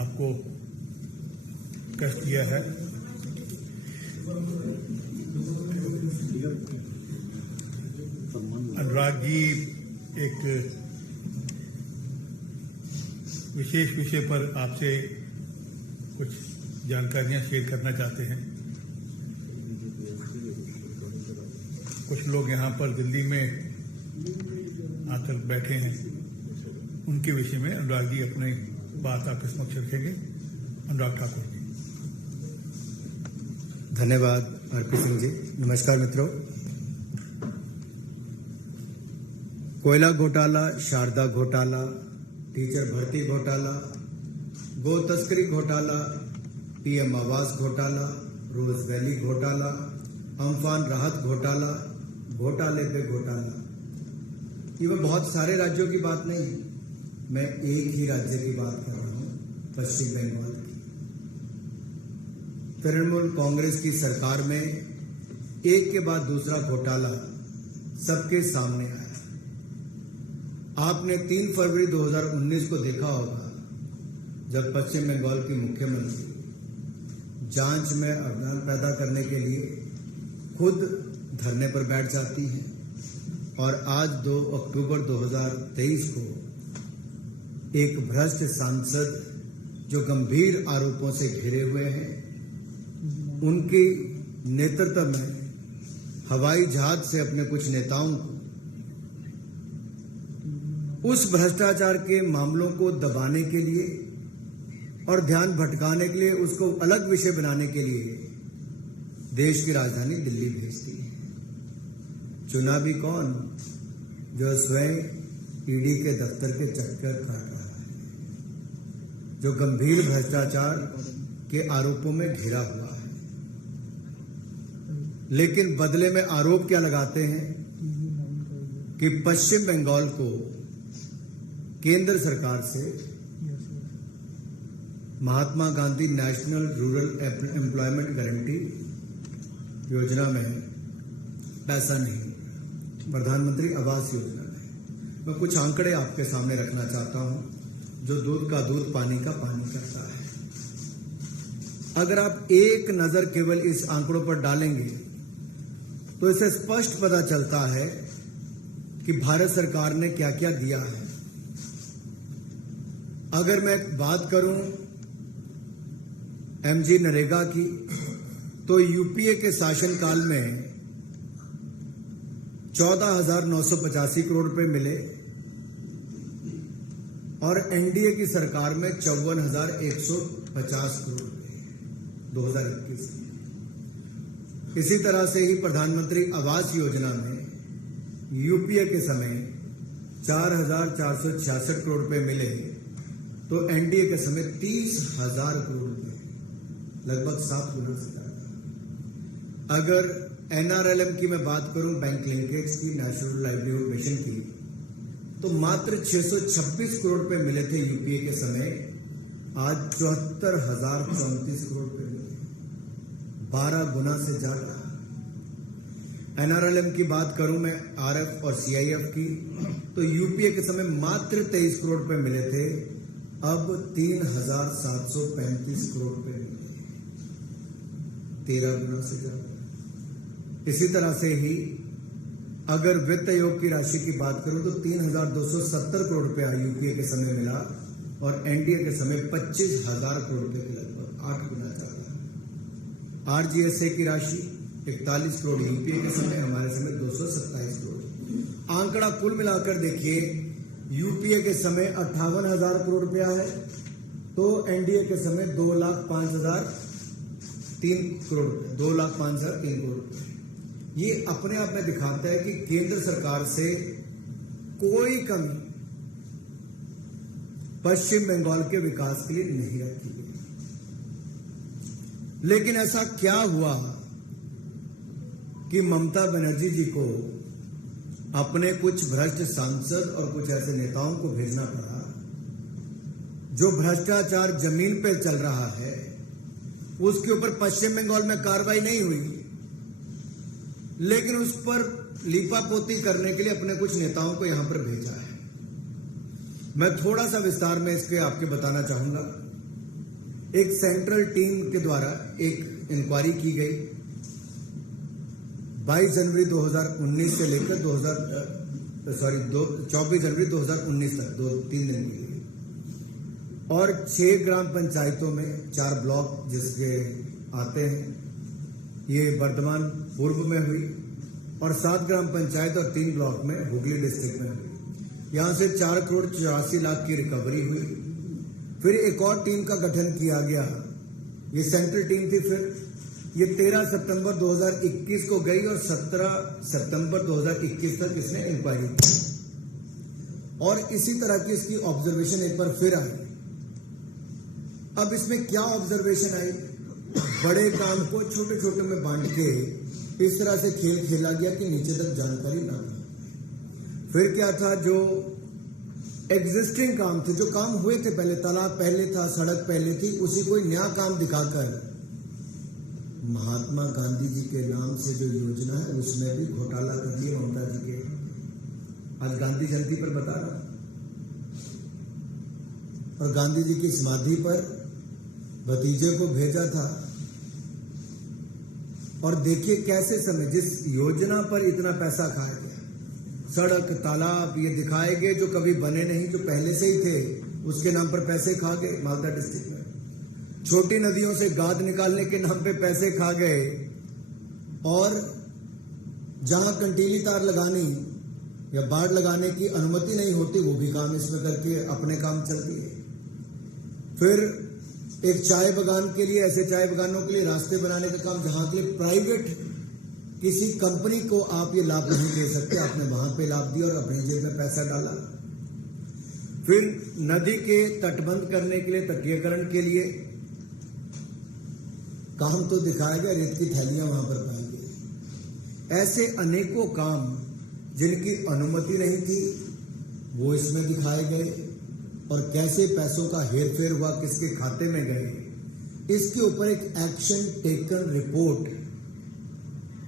आपको कष्ट दिया है। अनुराग जी एक विशेष विषय पर आपसे कुछ जानकारियां शेयर करना चाहते हैं। कुछ लोग यहाँ पर दिल्ली में आकर बैठे हैं, उनके विषय में अनुराग जी अपनी बात आपके समक्ष रखेंगे। अनुराग ठाकुर जी। धन्यवाद आरपी सिंह जी। नमस्कार मित्रों। कोयला घोटाला, शारदा घोटाला, टीचर भर्ती घोटाला, गो तस्करी घोटाला, पीएम आवास घोटाला, रोज वैली घोटाला, अम्फान राहत घोटाला, घोटाले पे घोटाला। ये बहुत सारे राज्यों की बात नहीं, मैं एक ही राज्य की बात कर रहा हूं, पश्चिम बंगाल की। तृणमूल कांग्रेस की सरकार में एक के बाद दूसरा घोटाला सबके सामने आया। आपने 3 फरवरी 2019 को देखा होगा, जब पश्चिम बंगाल की मुख्यमंत्री जांच में अवधान पैदा करने के लिए खुद धरने पर बैठ जाती हैं। और आज 2 अक्टूबर 2023 को एक भ्रष्ट सांसद जो गंभीर आरोपों से घिरे हुए हैं, उनके नेतृत्व में हवाई जहाज से अपने कुछ नेताओं को उस भ्रष्टाचार के मामलों को दबाने के लिए और ध्यान भटकाने के लिए, उसको अलग विषय बनाने के लिए देश की राजधानी दिल्ली भेजती है। चुना भी कौन? जो स्वयं ईडी के दफ्तर के चक्कर काट रहा है, जो गंभीर भ्रष्टाचार के आरोपों में घिरा हुआ है। लेकिन बदले में आरोप क्या लगाते हैं कि पश्चिम बंगाल को केंद्र सरकार से Mahatma Gandhi national rural employment guarantee योजना में पैसा नहीं, प्रधानमंत्री आवास योजना में। मैं कुछ आंकड़े आपके सामने रखना चाहता हूं, जो दूध का दूध, पानी का पानी करता है। अगर आप एक नजर केवल इस आंकड़ों पर डालेंगे तो इसे स्पष्ट पता चलता है कि भारत सरकार ने क्या क्या दिया है। अगर मैं बात करूं एमजी नरेगा की, तो यूपीए के शासनकाल में 14,985 करोड़ रुपए मिले और एनडीए की सरकार में 54,150 करोड़ रुपए 2021 में। इसी तरह से ही प्रधानमंत्री आवास योजना में यूपीए के समय 4,466 करोड़ रुपए मिले, तो एनडीए के समय 30,000 करोड़ रुपए, लगभग 7 गुना से ज्यादा। अगर एनआरएलएम की मैं बात करूं, बैंक लिंकेज की, नेशनल लाइवलीहुड मिशन की, तो मात्र 626 करोड़ रुपए मिले थे यूपीए के समय, आज 74,034 करोड़ रुपए मिले, 12 गुना से ज्यादा। एनआरएलएम की बात करूं मैं, आरएफ और सीआईएफ की, तो यूपीए के समय मात्र 23 करोड़ रुपए मिले थे, अब 3,735 करोड़ रुपए मिले, 13 गुना से ज्यादा। इसी तरह से ही अगर वित्त आयोग की राशि की बात करूं तो 3,270 करोड़ रुपया यूपीए के समय मिला और एनडीए के समय 25,000 करोड़ रुपए के लगभग, 8 गुना ज्यादा। आरजीएसए की राशि 41 करोड़ यूपीए के समय, हमारे समय 227 करोड़। आंकड़ा कुल मिलाकर देखिए, यूपीए के समय 58,000 करोड़ रुपया है, तो एनडीए के समय 2,05,003 करोड़, 2,05,003 करोड़। ये अपने आप में दिखाता है कि केंद्र सरकार से कोई कमी पश्चिम बंगाल के विकास के लिए नहीं रखी गई। लेकिन ऐसा क्या हुआ कि ममता बनर्जी जी को अपने कुछ भ्रष्ट सांसद और कुछ ऐसे नेताओं को भेजना पड़ा जो भ्रष्टाचार जमीन पर चल रहा है, उसके ऊपर पश्चिम बंगाल में कार्रवाई नहीं हुई, लेकिन उस पर लीपापोती करने के लिए अपने कुछ नेताओं को यहां पर भेजा है। मैं थोड़ा सा विस्तार में इसके आपके बताना चाहूंगा। एक सेंट्रल टीम के द्वारा एक इंक्वायरी की गई 22 जनवरी 2019 से लेकर 24 जनवरी 2019 तक 2-3 दिन के लिए, और 6 ग्राम पंचायतों में 4 ब्लॉक जिसके आते हैं, ये वर्धमान पूर्व में हुई, और 7 ग्राम पंचायत और 3 ब्लॉक में हुगली डिस्ट्रिक्ट में हुई। यहां से 4 करोड़ 84 लाख की रिकवरी हुई। फिर एक और टीम का गठन किया गया, ये सेंट्रल टीम थी। फिर ये 13 सितंबर 2021 को गई और 17 सितंबर 2021 तक इसने इंक्वायरी की, और इसी तरह की इसकी ऑब्जर्वेशन एक बार फिर आई। अब इसमें क्या ऑब्जर्वेशन आई? बड़े काम को छोटे छोटे में बांट के इस तरह से खेल खेला गया कि नीचे तक जानकारी ना हो। फिर क्या था, जो एग्जिस्टिंग काम थे, जो काम हुए थे पहले, तालाब पहले था, सड़क पहले थी, उसी कोई नया काम दिखाकर महात्मा गांधी जी के नाम से जो योजना है उसमें भी घोटाला कर दिए ममता जी के। आज गांधी जयंती पर बता रहा, और गांधी जी की समाधि पर भतीजे को भेजा था। और देखिए कैसे समय, जिस योजना पर इतना पैसा खाया गया, सड़क तालाब ये दिखाए गए जो कभी बने नहीं, जो पहले से ही थे, उसके नाम पर पैसे खा गए। मालदा डिस्ट्रिक्ट में छोटी नदियों से गाद निकालने के नाम पे पैसे खा गए, और जहां कंटीली तार लगानी या बाढ़ लगाने की अनुमति नहीं होती, वो भी काम इसमें करके अपने काम चल दिए। फिर एक चाय बागान के लिए, ऐसे चाय बागानों के लिए रास्ते बनाने का काम, जहां के लिए प्राइवेट किसी कंपनी को आप ये लाभ नहीं दे सकते, आपने वहां पे लाभ दिया और अपनी जेब में पैसा डाला। फिर नदी के तटबंध करने के लिए, तटीयकरण के लिए काम तो दिखाया गया, रेत की थैलियां वहां पर पाई गई। ऐसे अनेकों काम जिनकी अनुमति नहीं थी वो इसमें दिखाए गए, और कैसे पैसों का हेरफेर हुआ, किसके खाते में गए, इसके ऊपर एक एक्शन टेकन रिपोर्ट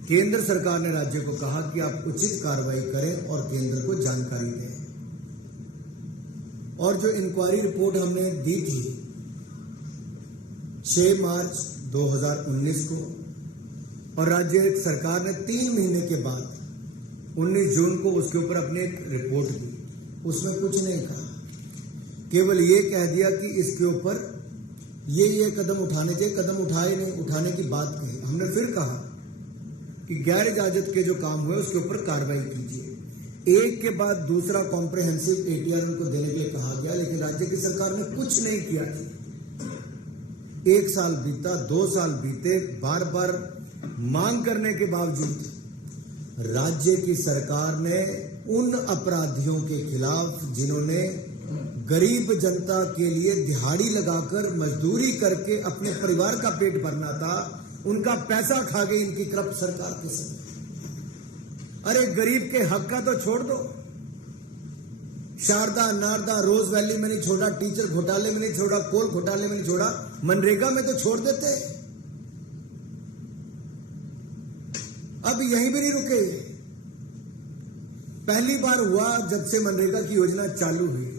केंद्र सरकार ने राज्य को कहा कि आप उचित कार्रवाई करें और केंद्र को जानकारी दें। और जो इंक्वायरी रिपोर्ट हमने दी थी 6 मार्च 2019 को, और राज्य सरकार ने 3 महीने के बाद 19 जून को उसके ऊपर अपनी एक रिपोर्ट दी। उसमें कुछ नहीं कहा, केवल ये कह दिया कि इसके ऊपर ये कदम उठाने चाहिए, कदम उठाए नहीं, उठाने की बात कही। हमने फिर कहा कि गैर इजाजत के जो काम हुए उसके ऊपर कार्रवाई कीजिए। एक के बाद दूसरा कॉम्प्रिहेंसिव एटीआर उनको देने के लिए कहा गया, लेकिन राज्य की सरकार ने कुछ नहीं किया। 1 साल बीता, 2 साल बीते, बार बार मांग करने के बावजूद राज्य की सरकार ने उन अपराधियों के खिलाफ जिन्होंने गरीब जनता के लिए दिहाड़ी लगाकर मजदूरी करके अपने परिवार का पेट भरना था, उनका पैसा खा गई इनकी करप्ट सरकार के समय। अरे गरीब के हक का तो छोड़ दो, शारदा नारदा रोज वैली में नहीं छोड़ा, टीचर घोटाले में नहीं छोड़ा, कोल घोटाले में नहीं छोड़ा, मनरेगा में तो छोड़ देते। अब यहीं भी नहीं रुके। पहली बार हुआ जब से मनरेगा की योजना चालू हुई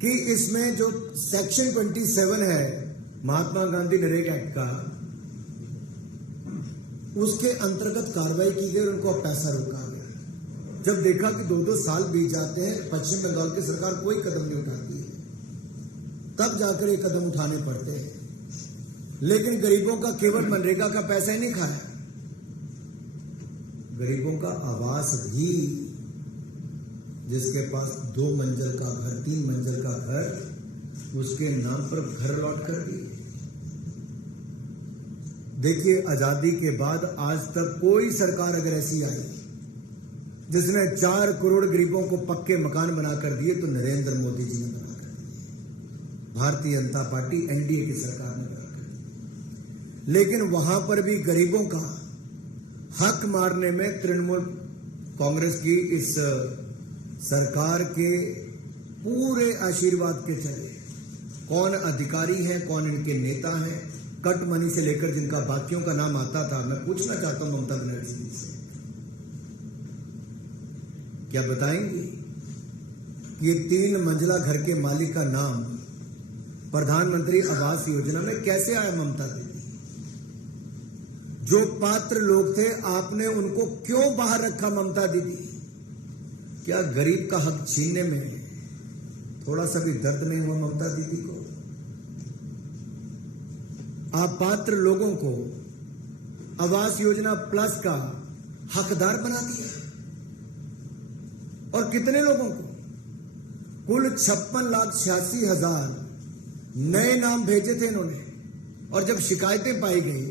कि इसमें जो सेक्शन 27 है महात्मा गांधी नरेगा एक्ट का, उसके अंतर्गत कार्रवाई की गई और उनको पैसा रोका गया। जब देखा कि 2-2 साल बीत जाते हैं, पश्चिम बंगाल की सरकार कोई कदम नहीं उठाती है, तब जाकर ये कदम उठाने पड़ते हैं। लेकिन गरीबों का केवल मनरेगा का पैसा ही नहीं खाया, गरीबों का आवास भी, जिसके पास 2 मंजिल का घर, 3 मंजिल का घर, उसके नाम पर घर लॉट कर दिए। देखिए, आजादी के बाद आज तक कोई सरकार अगर ऐसी आई जिसने 4 करोड़ गरीबों को पक्के मकान बनाकर दिए, तो नरेंद्र मोदी जी ने बनाकर दिए, भारतीय जनता पार्टी एनडीए की सरकार ने बनाकर दिए। लेकिन वहां पर भी गरीबों का हक मारने में तृणमूल कांग्रेस की इस सरकार के पूरे आशीर्वाद के चले। कौन अधिकारी हैं, कौन इनके नेता हैं, कट मनी से लेकर जिनका बाकियों का नाम आता था, मैं पूछना चाहता हूं ममता बनर्जी से, क्या बताएंगे कि 3 मंजिला घर के मालिक का नाम प्रधानमंत्री आवास योजना में कैसे आया ममता दीदी? जो पात्र लोग थे आपने उनको क्यों बाहर रखा ममता दीदी? क्या गरीब का हक छीनने में थोड़ा सा भी दर्द नहीं हुआ ममता दीदी को? आप पात्र लोगों को आवास योजना प्लस का हकदार बना दिया। और कितने लोगों को? कुल 56,86,000 नए नाम भेजे थे इन्होंने। और जब शिकायतें पाई गई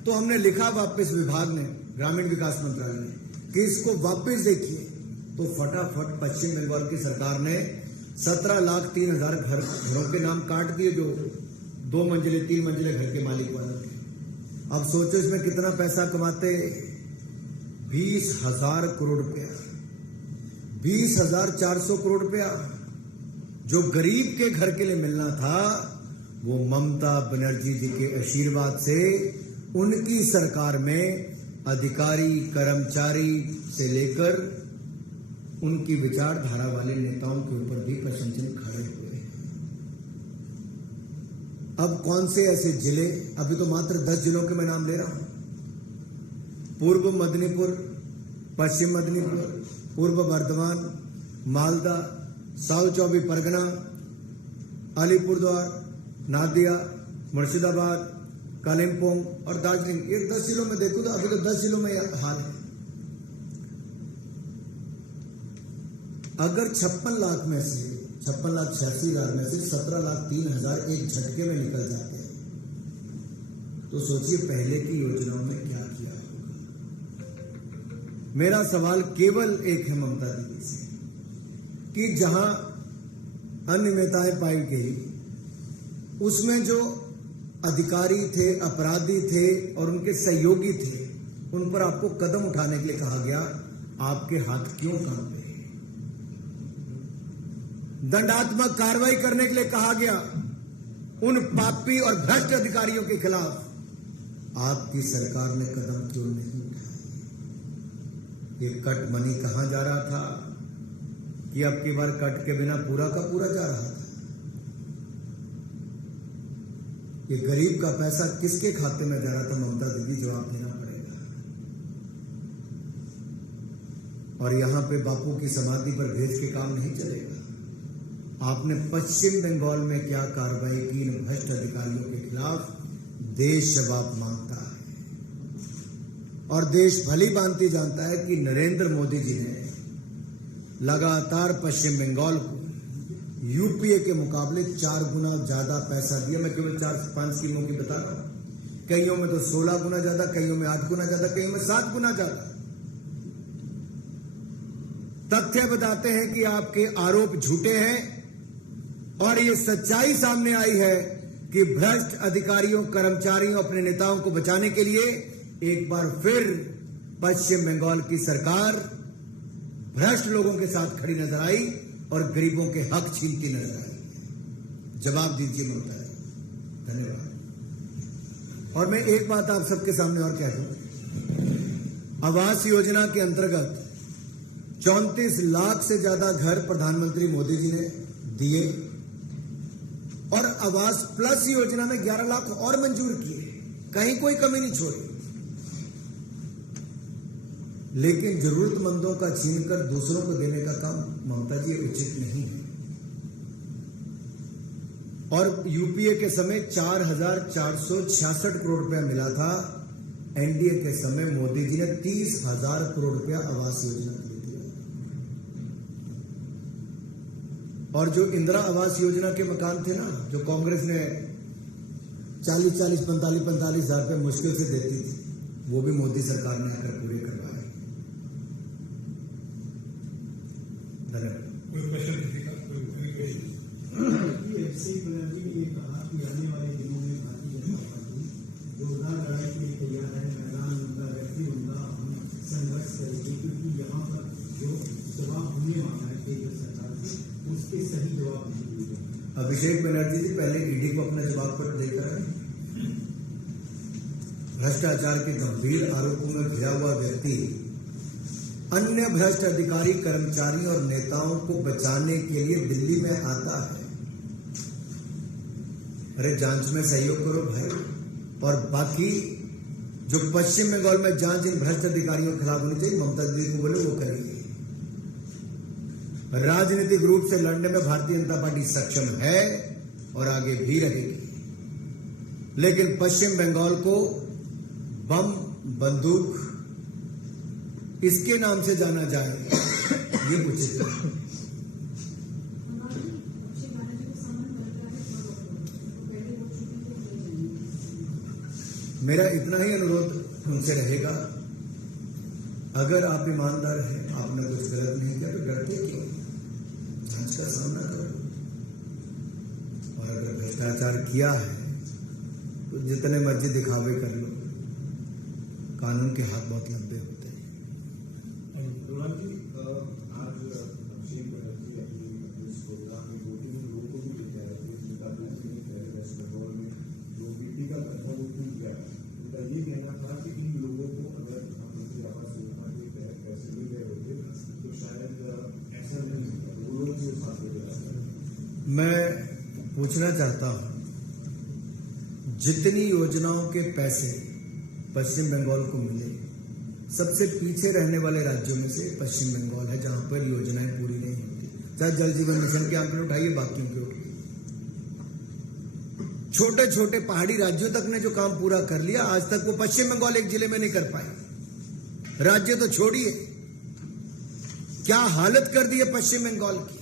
तो हमने लिखा वापस विभाग ने, ग्रामीण विकास मंत्रालय ने, कि इसको वापस देखिए। तो फटाफट पश्चिम बंगाल की सरकार ने 17,03,000 घरों के नाम काट दिए, जो 2 मंजिले 3 मंजिले घर के मालिक वाले थे। अब सोचो इसमें कितना पैसा कमाते? 20,000 करोड़ रुपया, 20,400 करोड़ रुपया जो गरीब के घर के लिए मिलना था, वो ममता बनर्जी जी के आशीर्वाद से उनकी सरकार में अधिकारी कर्मचारी से लेकर उनकी विचारधारा वाले नेताओं के ऊपर भी प्रशंसन खड़े हुए हैं। अब कौन से ऐसे जिले, अभी तो मात्र 10 जिलों के मैं नाम ले रहा हूं, पूर्व मेदिनीपुर, पश्चिम मेदिनीपुर, पूर्व बर्धमान, मालदा, साउथ 24 परगना, अलीपुरद्वार, नादिया, मुर्शिदाबाद, कालिम्पोंग और दार्जिलिंग। ये 10 जिलों में देखो तो अभी तो 10 जिलों में हाल है। अगर 56 लाख में से 56,86,000 में से 17,03,000 एक झटके में निकल जाते हैं, तो सोचिए पहले की योजनाओं में क्या किया होगा। मेरा सवाल केवल एक है ममता दीदी से, कि जहां अनियमितताएं पाई गई उसमें जो अधिकारी थे, अपराधी थे और उनके सहयोगी थे, उन पर आपको कदम उठाने के लिए कहा गया। आपके हाथ क्यों कांपे? दंडात्मक कार्रवाई करने के लिए कहा गया उन पापी और भ्रष्ट अधिकारियों के खिलाफ। आपकी सरकार ने कदम क्यों नहीं उठाया? ये कट मनी कहां जा रहा था कि अब की बार कट के बिना पूरा का पूरा जा रहा था? ये गरीब का पैसा किसके खाते में जा रहा था ममता दीदी? जवाब देना पड़ेगा। और यहां पे बापू की समाधि पर भेज के काम नहीं चलेगा। आपने पश्चिम बंगाल में क्या कार्रवाई की इन भ्रष्ट अधिकारियों के खिलाफ, देश जवाब मांगता है। और देश भली भांति जानता है कि नरेंद्र मोदी जी ने लगातार पश्चिम बंगाल को यूपीए के मुकाबले 4 गुना ज्यादा पैसा दिया। मैं केवल 4-5 स्कीमों की बता रहा हूं। कईयों में तो 16 गुना ज्यादा, कईयों में 8 गुना ज्यादा, कईयों में 7 गुना ज्यादा। तथ्य बताते हैं कि आपके आरोप झूठे हैं और ये सच्चाई सामने आई है कि भ्रष्ट अधिकारियों, कर्मचारियों, अपने नेताओं को बचाने के लिए एक बार फिर पश्चिम बंगाल की सरकार भ्रष्ट लोगों के साथ खड़ी नजर आई और गरीबों के हक छीनती नजर आई। जवाब दीजिए ममता जी। धन्यवाद। और मैं एक बात आप सबके सामने और कह दूं, आवास योजना के अंतर्गत 34 लाख से ज्यादा घर प्रधानमंत्री मोदी जी ने दिए और आवास प्लस योजना में 11 लाख और मंजूर किए, कहीं कोई कमी नहीं छोड़ी। लेकिन जरूरतमंदों का छीनकर दूसरों को देने का काम ममता जी उचित नहीं है। और यूपीए के समय 4,466 करोड़ रुपया मिला था, एनडीए के समय मोदी जी ने 30,000 करोड़ रुपया आवास योजना के लिए दिया। और जो इंदिरा आवास योजना के मकान थे ना, जो कांग्रेस ने 40-40, 45-45 हजार रुपये मुश्किल से देती थी, वो भी मोदी सरकार ने आकर पूरे करवाए। कोई क्वेश्चन किसी का? बनर्जी ने ये कहा कि आने वाले दिनों में भारतीय जनता पार्टी जोरदार लड़ाई के लिए तैयार है, मैदान उनका, व्यक्ति उनका, हम संघर्ष करेंगे, क्योंकि यहाँ पर जो जवाब होने वाला है केंद्र सरकार से, उसके सही जवाब नहीं दिए। अभिषेक बनर्जी जी पहले ईडी को अपना जवाब पत्र देकर आए। भ्रष्टाचार के गंभीर आरोपों में घिरा हुआ व्यक्ति अन्य भ्रष्ट अधिकारी, कर्मचारियों और नेताओं को बचाने के लिए दिल्ली में आता है अरे जांच में सहयोग करो भाई, और बाकी जो पश्चिम बंगाल में जांच इन भ्रष्ट अधिकारियों के खिलाफ होनी चाहिए, ममता दीदी को बोले वो करेगी। राजनीतिक रूप से लड़ने में भारतीय जनता पार्टी सक्षम है और आगे भी रहेगी, लेकिन पश्चिम बंगाल को बम बंदूक इसके नाम से जाना जाए ये उचित है। मेरा इतना ही अनुरोध उनसे रहेगा, अगर आप ईमानदार हैं, आपने कुछ गलत नहीं किया तो डरते क्यों, जांच का सामना करो। और अगर भ्रष्टाचार किया है तो जितने मर्जी दिखावे कर लो, कानून के हाथ बहुत लंबे होते हैं। डोनाल्ड जी, आज अभिषेक बनर्जी अपनी इस प्रोग्राम में 2-3 लोगों को भी लेकर आए थे, जिनका नाम नहीं कह रहे वेस्ट बंगाल में जो बीपी का था वो टूट गया। उनका ये कहना था कि इन लोगों को अगर प्रधानमंत्री आवास योजना के तहत पैसे मिल गए होते तो शायद ऐसा नहीं होता, वो लोग जो साथ में जाते। मैं पूछना चाहता हूं, जितनी योजनाओं के पैसे पश्चिम बंगाल को मिले, सबसे पीछे रहने वाले राज्यों में से पश्चिम बंगाल है, जहां पर योजनाएं पूरी नहीं होती। चाहे जल जीवन मिशन के आंकड़े उठाइए, बाकियों के उठाइए, छोटे छोटे पहाड़ी राज्यों तक ने जो काम पूरा कर लिया, आज तक वो पश्चिम बंगाल एक जिले में नहीं कर पाए। राज्य तो छोड़िए, क्या हालत कर दी है पश्चिम बंगाल की।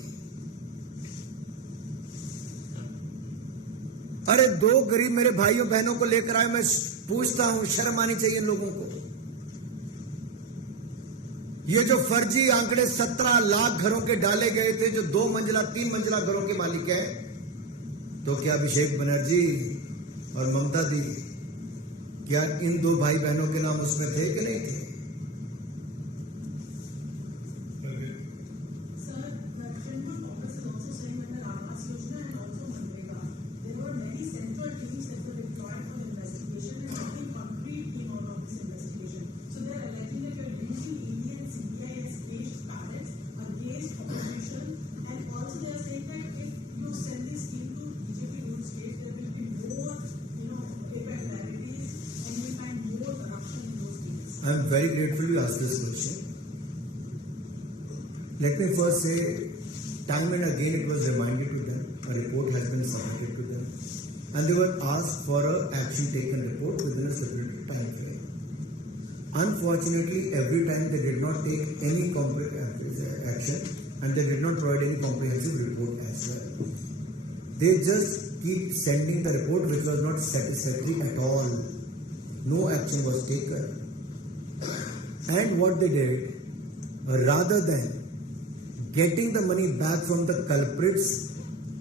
अरे 2 गरीब मेरे भाइयों बहनों को लेकर आए, मैं पूछता हूं, शर्म आनी चाहिए लोगों को। ये जो फर्जी आंकड़े 17 लाख घरों के डाले गए थे, जो 2 मंजिला 3 मंजिला घरों के मालिक है, तो क्या अभिषेक बनर्जी और ममता दी, क्या इन 2 भाई बहनों के नाम उसमें थे कि नहीं थे? I am very grateful you asked this question. Let me first say, time and again it was reminded to them, a report has been submitted to them, and they were asked for an action taken report within a stipulated time frame. Unfortunately, every time they did not take any action, and they did not provide any comprehensive report as well. They just keep sending the report which was not satisfactory at all. No action was taken. And what they did, rather than getting the money back from the culprits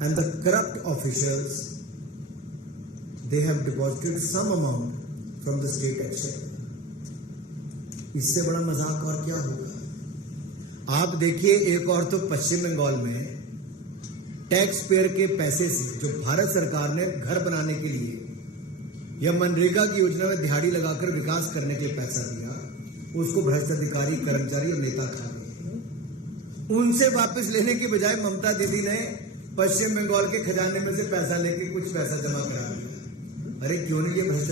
and the corrupt officials, they have deposited some amount from the state action. इससे बड़ा मजाक और क्या होगा? आप देखिए, एक और तो पश्चिम बंगाल में टैक्स पेयर के पैसे से, जो भारत सरकार ने घर बनाने के लिए या मनरेगा की योजना में दिहाड़ी लगाकर विकास करने के लिए पैसा दिया, उसको भ्रष्ट अधिकारी, कर्मचारी और नेता खा गए। उनसे वापस लेने के बजाय ममता दीदी ने पश्चिम बंगाल के खजाने में से पैसा लेके कुछ पैसा जमा करा दिया। अरे क्यों नहीं ये भ्रष्ट